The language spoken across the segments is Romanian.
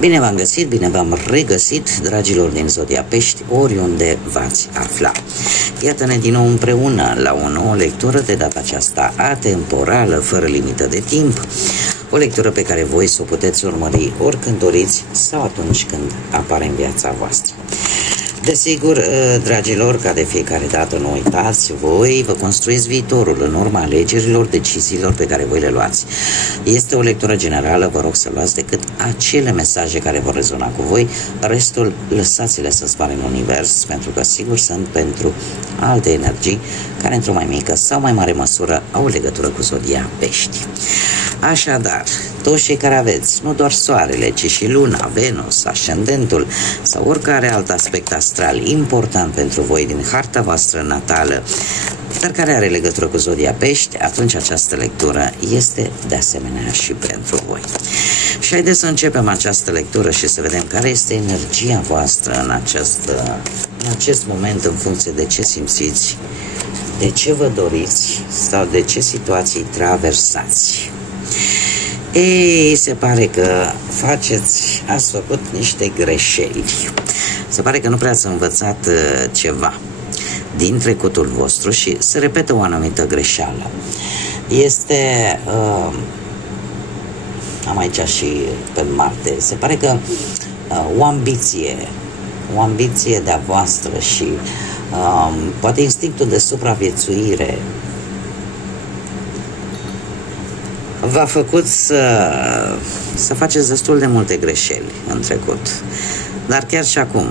Bine v-am găsit, bine v-am regăsit, dragilor din Zodia Pești, oriunde v-ați afla. Iată-ne din nou împreună la o nouă lectură, de data aceasta atemporală, fără limită de timp. O lectură pe care voi să o puteți urmări oricând doriți sau atunci când apare în viața voastră. Desigur, dragilor, ca de fiecare dată nu uitați, voi vă construiți viitorul în urma alegerilor, deciziilor pe care voi le luați. Este o lectură generală, vă rog să luați decât acele mesaje care vor rezona cu voi, restul lăsați-le să zboare în univers, pentru că sigur sunt pentru alte energii care într-o mai mică sau mai mare măsură au legătură cu Zodia Pești. Așadar, toți cei care aveți nu doar soarele, ci și luna, Venus, ascendentul sau oricare alt aspect astral important pentru voi din harta voastră natală, dar care are legătură cu Zodia Pești, atunci această lectură este de asemenea și pentru voi. Și haideți să începem această lectură și să vedem care este energia voastră în acest moment, în funcție de ce simțiți, de ce vă doriți sau de ce situații traversați. Ei, se pare că ați făcut niște greșeli. Se pare că nu prea ați învățat ceva din trecutul vostru și se repetă o anumită greșeală. Am aici și pe Marte. Se pare că o ambiție de-a voastră și poate instinctul de supraviețuire v-a făcut să faceți destul de multe greșeli în trecut. Dar chiar și acum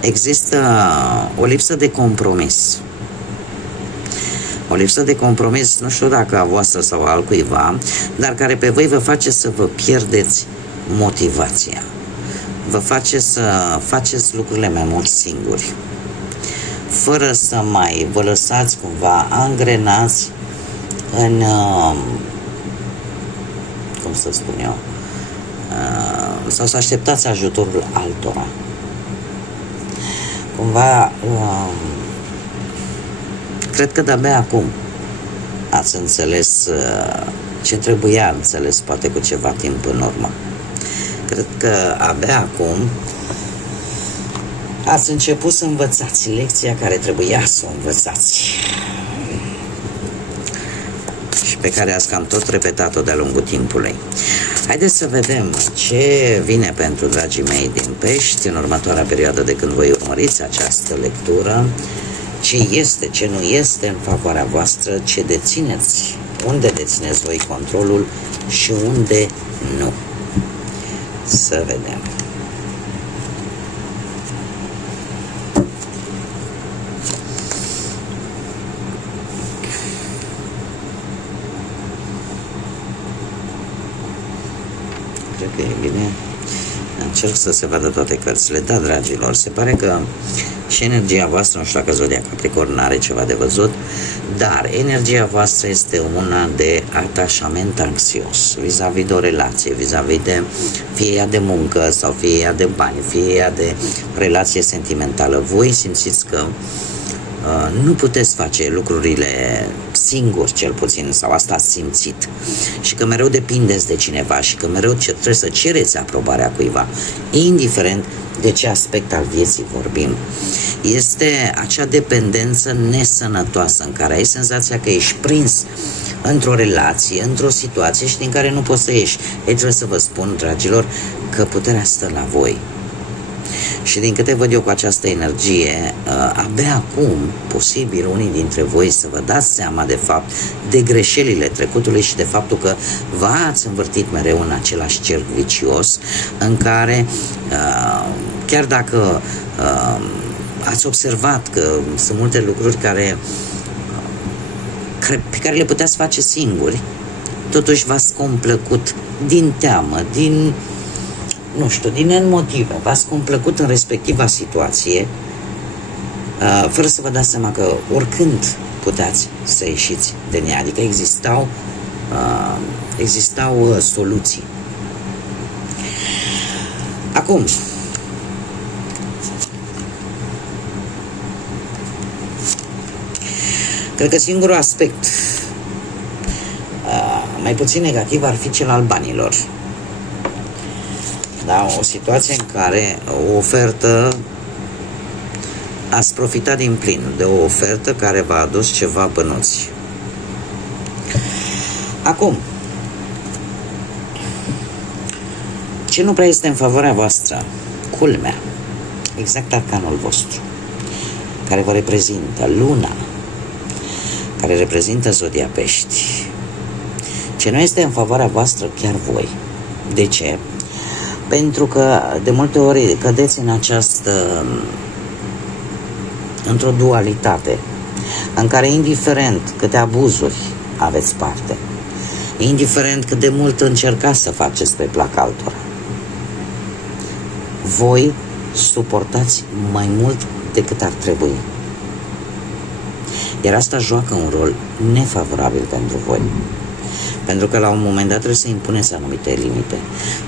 există o lipsă de compromis. O lipsă de compromis, nu știu dacă a voastră sau a altcuiva, dar care pe voi vă face să vă pierdeți motivația. Vă face să faceți lucrurile mai mult singuri, fără să mai vă lăsați cumva angrenați în, cum să spun eu, sau să așteptați ajutorul altora. Cumva, cred că de-abia acum ați înțeles ce trebuia înțeles, poate cu ceva timp în urmă. Cred că abia acum ați început să învățați lecția care trebuia să o învățați și pe care ați cam tot repetat-o de-a lungul timpului. Haideți să vedem ce vine pentru dragii mei din Pești în următoarea perioadă de când voi urmăriți această lectură, ce este, ce nu este în favoarea voastră, ce dețineți, unde dețineți voi controlul și unde nu. Să vedem. Cred că e bine. Încerc să se vadă toate cărțile. Da, dragilor, se pare că și energia voastră, nu știu dacă Zodia Capricorn are ceva de văzut, dar energia voastră este una de atașament anxios vis-a-vis de o relație, vis-a-vis de fie ea de muncă sau fie ea de bani, fie ea de relație sentimentală. Voi simțiți că nu puteți face lucrurile singuri, cel puțin, sau asta ați simțit, și că mereu depindeți de cineva și că mereu trebuie să cereți aprobarea cuiva, indiferent de ce aspect al vieții vorbim. Este acea dependență nesănătoasă în care ai senzația că ești prins într-o relație, într-o situație și din care nu poți să ieși. Ei, trebuie să vă spun, dragilor, că puterea stă la voi. Și din câte văd eu cu această energie, abia acum, posibil, unii dintre voi să vă dați seama de fapt de greșelile trecutului și de faptul că v-ați învârtit mereu în același cerc vicios în care, chiar dacă ați observat că sunt multe lucruri pe care le puteți face singuri, totuși v-ați complăcut din teamă, din N motive, v-ați complăcut în respectiva situație, fără să vă dați seama că oricând puteați să ieșiți din ea, adică existau soluții. Acum, cred că singurul aspect mai puțin negativ ar fi cel al banilor. Da, o situație în care o ofertă, ați profitat din plin de o ofertă care v-a adus ceva bănuți. Acum, ce nu prea este în favoarea voastră? Culmea, exact arcanul vostru, care vă reprezintă Luna, care reprezintă zodia Pești. Ce nu este în favoarea voastră, chiar voi. De ce? Pentru că de multe ori cădeți în într-o dualitate în care, indiferent câte abuzuri aveți parte, indiferent cât de mult încercați să faceți pe plac altora, voi suportați mai mult decât ar trebui. Iar asta joacă un rol nefavorabil pentru voi. Pentru că la un moment dat trebuie să impuneți anumite limite.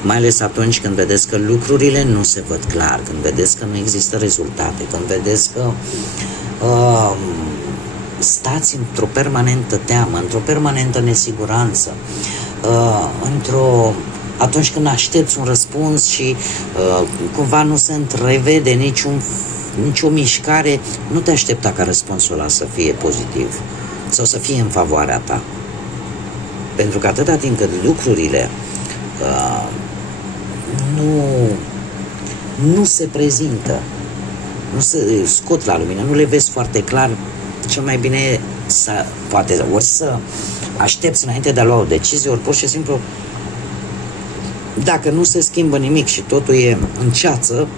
Mai ales atunci când vedeți că lucrurile nu se văd clar, când vedeți că nu există rezultate, când vedeți că stați într-o permanentă teamă, într-o permanentă nesiguranță, atunci când aștepți un răspuns și cumva nu se întrevede nicio mișcare, nu te aștepta ca răspunsul ăla să fie pozitiv sau să fie în favoarea ta. Pentru că atâta timp cât lucrurile nu se prezintă, nu se scot la lumină, nu le vezi foarte clar, cel mai bine e ori să aștepți înainte de a lua o decizie, ori pur și simplu, dacă nu se schimbă nimic și totul e în ceață,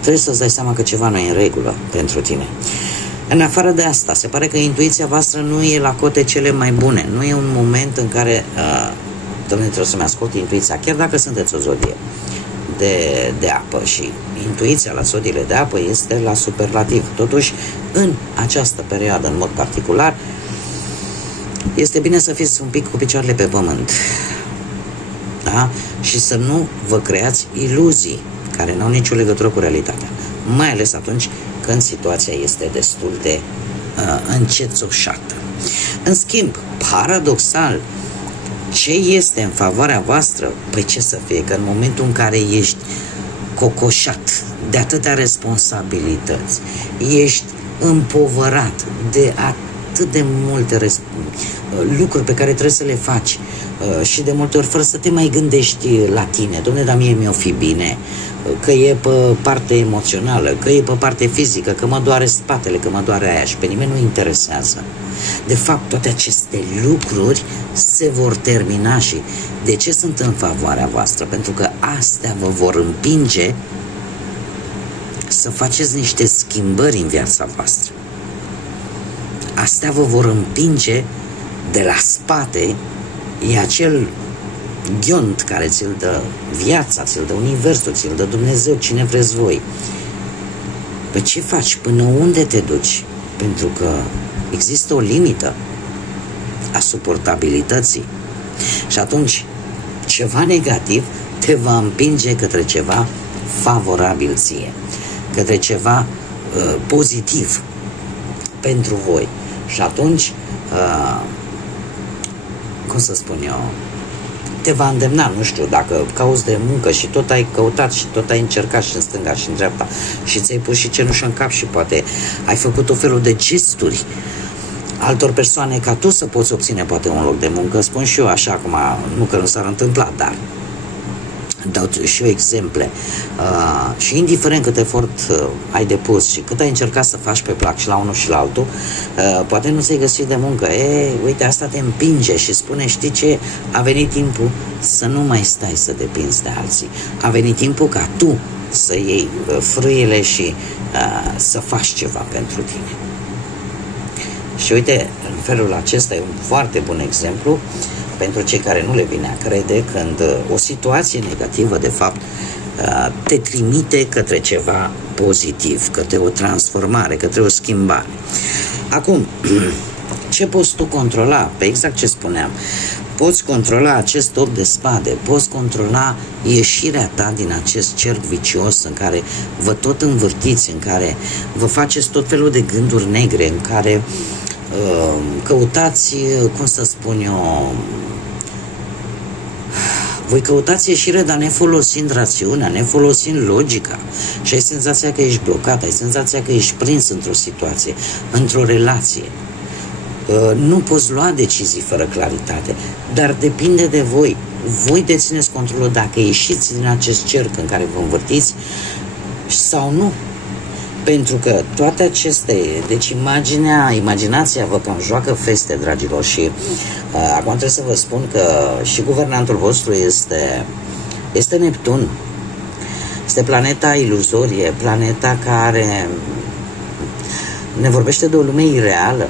trebuie să-ți dai seama că ceva nu e în regulă pentru tine. În afară de asta, se pare că intuiția voastră nu e la cote cele mai bune. Nu e un moment în care, domnule, trebuie să-mi ascult intuiția, chiar dacă sunteți o zodie de apă și intuiția la zodiile de apă este la superlativ. Totuși, în această perioadă, în mod particular, este bine să fiți un pic cu picioarele pe pământ. Da? Și să nu vă creați iluzii care nu au nicio legătură cu realitatea. Mai ales atunci când situația este destul de încețoșată. În schimb, paradoxal, ce este în favoarea voastră? Păi ce să fie? Că în momentul în care ești cocoșat de atâtea responsabilități, ești împovărat de atât de multe lucruri pe care trebuie să le faci și de multe ori fără să te mai gândești la tine, dom'le, dar mie mi-o fi bine, că e pe parte emoțională, că e pe parte fizică, că mă doare spatele, că mă doare aia și pe nimeni nu interesează. De fapt, toate aceste lucruri se vor termina și de ce sunt în favoarea voastră? Pentru că astea vă vor împinge să faceți niște schimbări în viața voastră. Astea vă vor împinge de la spate, e acel ghiont care ți-l dă viața, ți-l dă universul, ți-l dă Dumnezeu, cine vreți voi. Păi ce faci? Până unde te duci? Pentru că există o limită a suportabilității. Și atunci ceva negativ te va împinge către ceva favorabil ție, către ceva pozitiv pentru voi. Și atunci, cum să spun eu, te va îndemna, nu știu, dacă cauți de muncă și tot ai căutat și tot ai încercat și în stânga și în dreapta și ți-ai pus și cenușă în cap și poate ai făcut o felul de gesturi altor persoane ca tu să poți obține poate un loc de muncă, spun și eu așa, acum nu că nu s-ar întâmpla, dar dau și eu exemple și indiferent cât efort ai depus și cât ai încercat să faci pe plac și la unul și la altul, poate nu ți-ai găsit de muncă, uite, asta te împinge și spune, știi ce, a venit timpul să nu mai stai să depinzi de alții, a venit timpul ca tu să iei frâiele și să faci ceva pentru tine. Și uite, în felul acesta e un foarte bun exemplu pentru cei care nu le vine a crede când o situație negativă, de fapt, te trimite către ceva pozitiv, către o transformare, către o schimbare. Acum, ce poți tu controla? Pe exact ce spuneam. Poți controla acest 8 de spade, poți controla ieșirea ta din acest cerc vicios în care vă tot învârtiți, în care vă faceți tot felul de gânduri negre, în care căutați, cum să spun eu, voi căutați ieșire, dar nefolosind rațiunea, nefolosind logica și ai senzația că ești blocat, ai senzația că ești prins într-o situație, într-o relație. Nu poți lua decizii fără claritate, dar depinde de voi. Voi dețineți controlul dacă ieșiți din acest cerc în care vă învârtiți sau nu. Pentru că toate aceste, deci imaginația vă cam joacă feste, dragilor, și acum trebuie să vă spun că și guvernantul vostru este Neptun. Este planeta iluzorie, planeta care ne vorbește de o lume ireală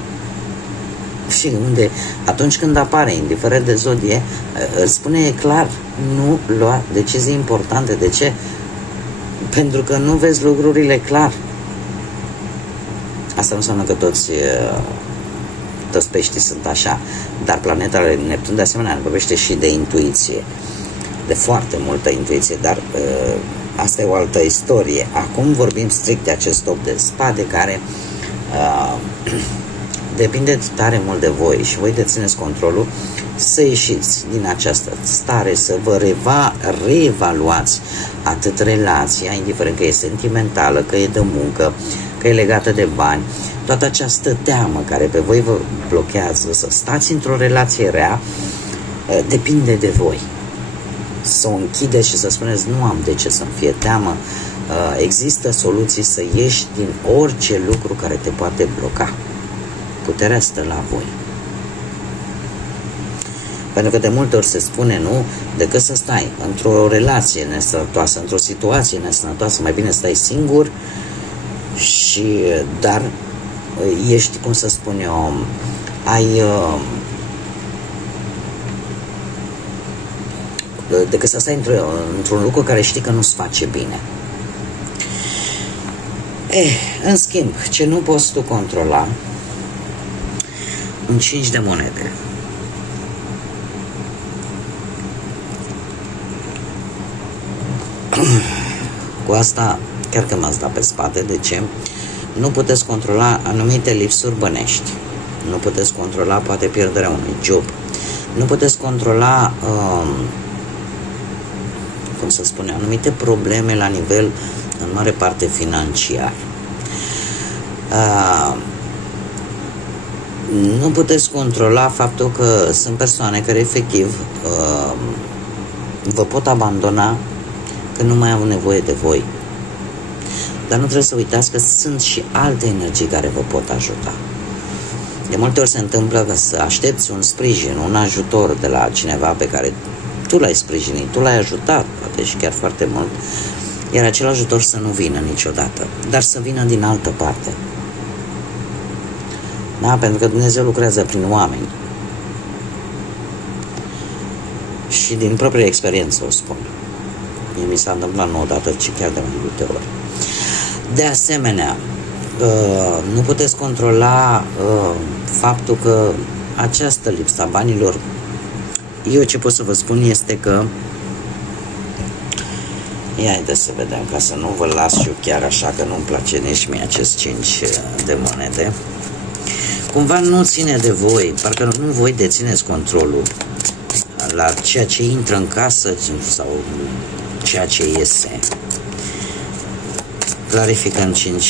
și unde atunci când apare, indiferent de zodie, îl spune clar, nu lua decizii importante. De ce? Pentru că nu vezi lucrurile clar. Asta nu înseamnă că toți peștii sunt așa, dar planeta Neptun de asemenea ne vorbește și de intuiție, de foarte multă intuiție, dar asta e o altă istorie. Acum vorbim strict de acest 8 de spade care depinde tare mult de voi și voi dețineți controlul să ieșiți din această stare, să vă reevaluați atât relația, indiferent că e sentimentală, că e de muncă, că e legată de bani, toată această teamă care pe voi vă blochează să stați într-o relație rea, depinde de voi. Să o închideți și să spuneți, nu am de ce să-mi fie teamă, există soluții să ieși din orice lucru care te poate bloca. Puterea stă la voi. Pentru că de multe ori se spune, nu, decât să stai într-o relație nesănătoasă, într-o situație nesănătoasă, mai bine stai singur, dar ești, cum să spun eu, decât să stai într-un lucru care știi că nu-ți face bine. În schimb, ce nu poți tu controla, un 5 de monede. Cu asta chiar că m-ați dat pe spate. De ce? Nu puteți controla anumite lipsuri bănești. Nu puteți controla poate pierderea unui job. Nu puteți controla cum să spune, anumite probleme la nivel, în mare parte, financiar. Nu puteți controla faptul că sunt persoane care efectiv vă pot abandona când nu mai au nevoie de voi. Dar nu trebuie să uitați că sunt și alte energii care vă pot ajuta. De multe ori se întâmplă că să aștepți un sprijin, un ajutor de la cineva pe care tu l-ai sprijinit, tu l-ai ajutat, poate și chiar foarte mult, iar acel ajutor să nu vină niciodată, dar să vină din altă parte. Da? Pentru că Dumnezeu lucrează prin oameni. Și din propria experiență o spun. Mie mi s-a întâmplat nu odată, ci chiar de mai multe ori. De asemenea, nu puteți controla faptul că această lipsă a banilor, eu ce pot să vă spun este că haideți să vedem, ca să nu vă las eu chiar așa, că nu-mi place nici mie acest 5 de monede. Cumva nu ține de voi, parcă nu voi dețineți controlul la ceea ce intră în casă sau ceea ce iese. Clarifică în 5.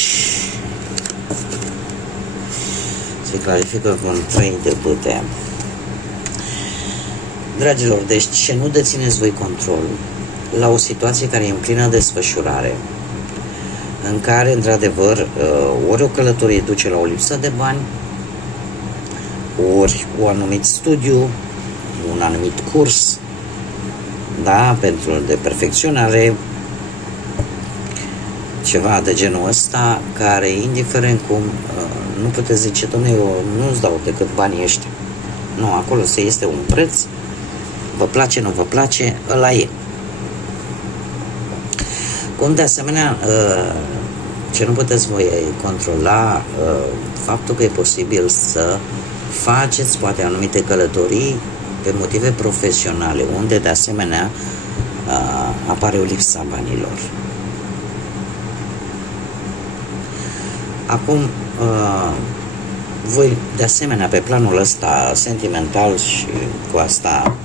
Se clarifică cu un 3 de bâte. Dragilor, deci ce nu dețineți voi controlul la o situație care e în plină desfășurare, în care, într-adevăr, ori o călătorie duce la o lipsă de bani, ori un anumit studiu, un anumit curs, da, de perfecționare, ceva de genul ăsta, care, indiferent cum, nu puteți zice, dom'le, eu nu-ți dau decât banii ăștia. Nu, acolo se este un preț, vă place, nu vă place, ăla e. Cum de asemenea, ce nu puteți voi controla, faptul că e posibil să faceți poate anumite călătorii pe motive profesionale, unde de asemenea apare o lipsă a banilor. voi, de asemenea, pe planul ăsta sentimental, și cu asta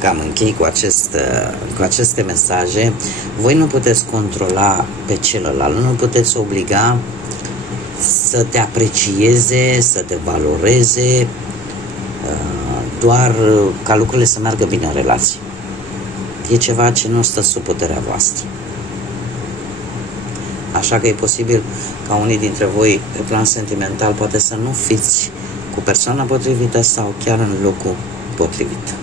cam închei cu aceste mesaje, voi nu puteți controla pe celălalt, nu puteți obliga să te aprecieze, să te valoreze, doar ca lucrurile să meargă bine în relație. E ceva ce nu stă sub puterea voastră. Așa că e posibil ca unii dintre voi, pe plan sentimental, poate să nu fiți cu persoana potrivită sau chiar în locul potrivit.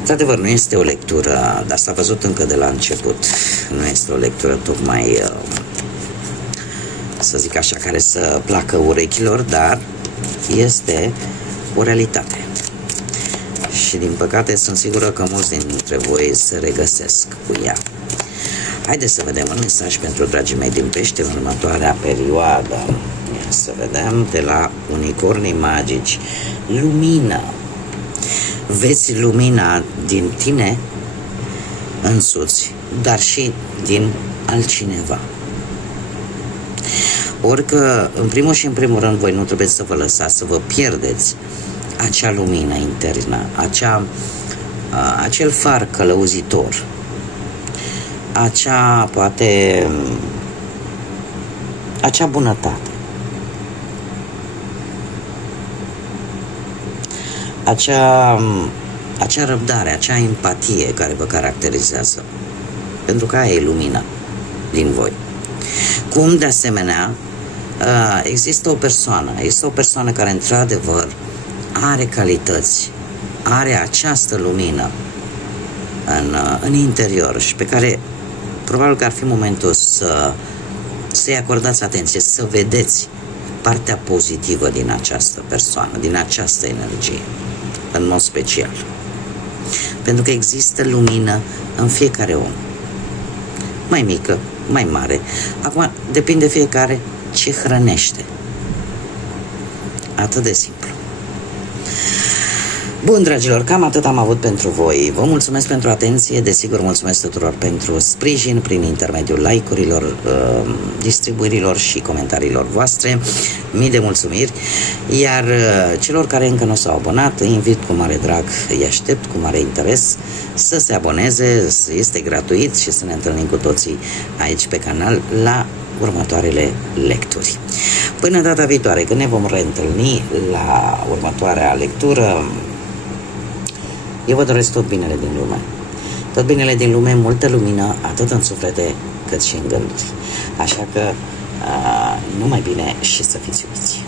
Într-adevăr, nu este o lectură, dar s-a văzut încă de la început, nu este o lectură tocmai, să zic așa, care să placă urechilor, dar este o realitate. Și din păcate sunt sigură că mulți dintre voi se regăsesc cu ea. Haideți să vedem un mesaj pentru dragii mei din Pește în următoarea perioadă. Să vedem de la unicornii magici. Lumină. Veți lumina din tine însuți, dar și din altcineva. Orică, în primul și în primul rând, voi nu trebuie să vă lăsați să vă pierdeți acea lumină internă, acel far călăuzitor, acea bunătate, acea răbdare, acea empatie care vă caracterizează, pentru că aia e lumina din voi. Cum, de asemenea, există o persoană care într-adevăr are calități, are această lumină în interior și pe care probabil că ar fi momentul să-i acordați atenție, să vedeți partea pozitivă din această persoană, din această energie, în mod special. Pentru că există lumină în fiecare om. Mai mică, mai mare. Acum depinde fiecare ce hrănește. Atât de simplu. Bun, dragilor, cam atât am avut pentru voi. Vă mulțumesc pentru atenție, desigur mulțumesc tuturor pentru sprijin prin intermediul like-urilor, distribuirilor și comentariilor voastre. Mii de mulțumiri. Iar celor care încă nu s-au abonat, îi invit cu mare drag, îi aștept cu mare interes să se aboneze, este gratuit și să ne întâlnim cu toții aici pe canal la următoarele lecturi. Până data viitoare, când ne vom reîntâlni la următoarea lectură, eu vă doresc tot binele din lume. Tot binele din lume, multă lumină, atât în suflete cât și în gânduri. Așa că numai bine și să fiți iubiți.